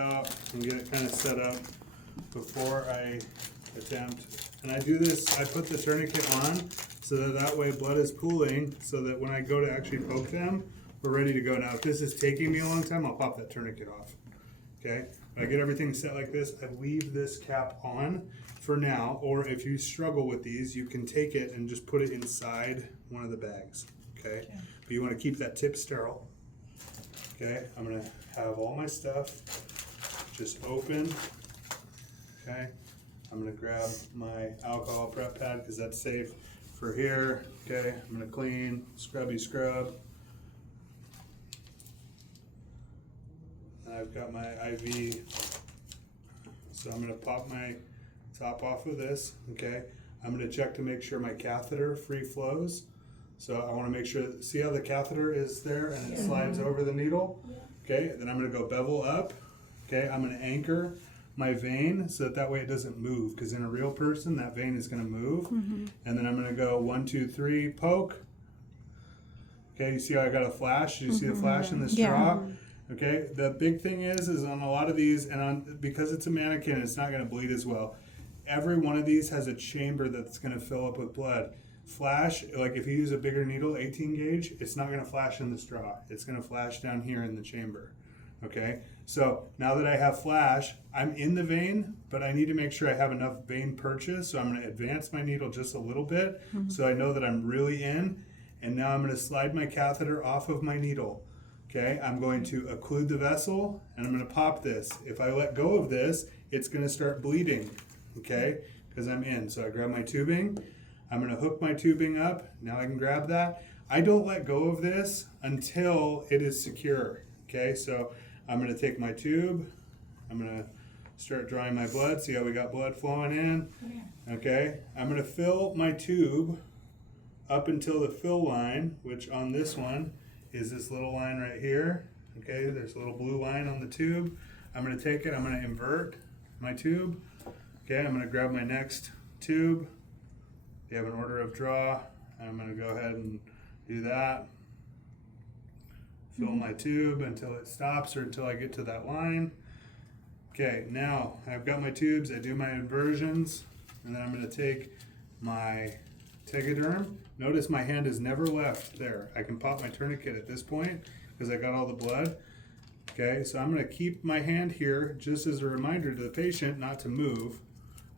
out and get it kind of set up before I attempt. And I do this, I put the tourniquet on so that way blood is pooling so that when I go to actually poke them, we're ready to go. Now, if this is taking me a long time, I'll pop that tourniquet off. Okay? When I get everything set like this, I leave this cap on for now, or if you struggle with these, you can take it and just put it inside one of the bags. Okay? But you want to keep that tip sterile. Okay? I'm going to have all my stuff just open. Okay? I'm going to grab my alcohol prep pad because that's safe for here. Okay? I'm going to clean, scrubby scrub. I've got my IV, so I'm going to pop my top off of this, okay? I'm going to check to make sure my catheter free flows. So I want to make sure, see how the catheter is there and it slides over the needle? Okay, then I'm going to go bevel up, okay? I'm going to anchor my vein so that way it doesn't move, because in a real person, that vein is going to move. And then I'm going to go 1, 2, 3, poke. Okay, you see how I got a flash? You see the flash in the straw? Okay, the big thing is on a lot of these, and because it's a mannequin, it's not going to bleed as well. Every one of these has a chamber that's going to fill up with blood. Flash, like if you use a bigger needle, 18 gauge, it's not going to flash in the straw. It's going to flash down here in the chamber. Okay, so now that I have flash, I'm in the vein, but I need to make sure I have enough vein purchase. So I'm going to advance my needle just a little bit so I know that I'm really in. And now I'm going to slide my catheter off of my needle. Okay, I'm going to occlude the vessel and I'm going to pop this. If I let go of this, it's going to start bleeding, okay, because I'm in. So I grab my tubing. I'm going to hook my tubing up. Now I can grab that. I don't let go of this until it is secure, okay? So I'm going to take my tube. I'm going to start drawing my blood. See how we got blood flowing in? Okay, I'm going to fill my tube up until the fill line, which on this one is this little line right here. Okay, there's a little blue line on the tube. I'm going to take it, I'm going to invert my tube. Okay, I'm going to grab my next tube. You have an order of draw. I'm going to go ahead and do that. Fill my tube until it stops or until I get to that line. Okay, now I've got my tubes, I do my inversions, and then I'm going to take my tegaderm. Notice my hand has never left there. I can pop my tourniquet at this point because I got all the blood. Okay, so I'm going to keep my hand here just as a reminder to the patient not to move.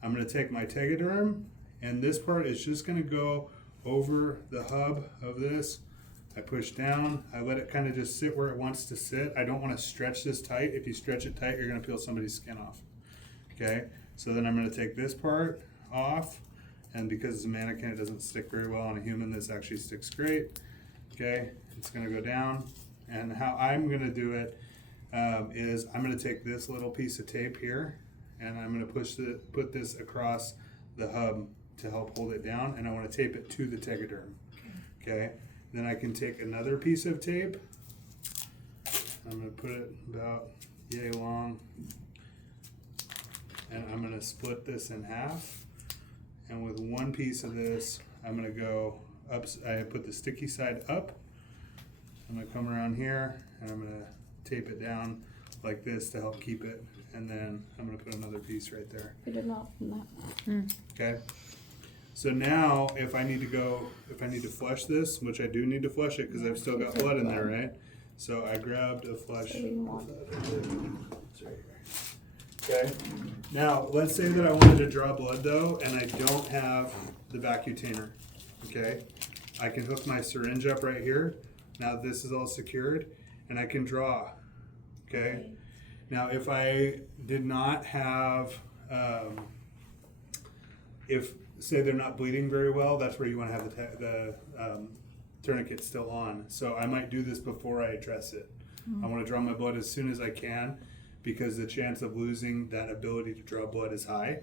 I'm going to take my tegaderm, and this part is just going to go over the hub of this. I push down. I let it kind of just sit where it wants to sit. I don't want to stretch this tight. If you stretch it tight, you're going to peel somebody's skin off. Okay, so then I'm going to take this part off. And because it's a mannequin, it doesn't stick very well on a human. This actually sticks great. Okay, it's going to go down. And how I'm going to do it is I'm going to take this little piece of tape here, and I'm going to put this across the hub to help hold it down. And I want to tape it to the tegaderm. Okay, then I can take another piece of tape. I'm going to put it about yay long, and I'm going to split this in half. And with one piece of this, I'm going to go up. I put the sticky side up. I'm going to come around here and I'm going to tape it down like this to help keep it. And then I'm going to put another piece right there. We did not. Okay. So now if I need to flush this, which I do need to flush it because I've still got blood in there, right? So I grabbed a flush. It's right here. Okay, now let's say that I wanted to draw blood though, and I don't have the vacutainer. Okay, I can hook my syringe up right here. Now this is all secured, and I can draw. Okay, now if I did not have, if say they're not bleeding very well, that's where you want to have the tourniquet still on. So I might do this before I address it. I want to draw my blood as soon as I can, because the chance of losing that ability to draw blood is high.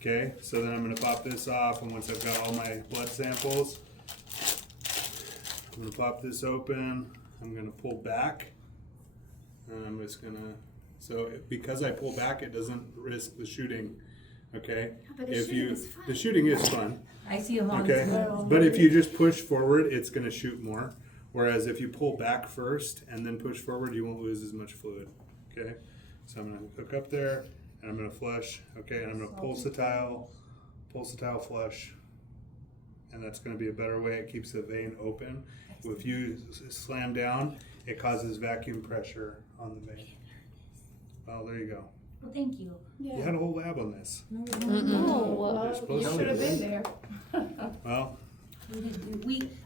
Okay, so then I'm going to pop this off, and once I've got all my blood samples, I'm going to pop this open. I'm going to pull back, and I'm just going to, so because I pull back, it doesn't risk the shooting. Okay, But the shooting is fun. The shooting is fun. I see you on Okay, but if you just push forward, it's going to shoot more. Whereas if you pull back first and then push forward, you won't lose as much fluid. Okay. So I'm gonna hook up there, and I'm gonna flush, okay, and I'm gonna pulse the tile flush. And that's gonna be a better way, it keeps the vein open. If you slam down, it causes vacuum pressure on the vein. Well, there you go. Well, thank you. You had a whole lab on this. No, You're You supposed should have to. been there. Well, we didn't, we,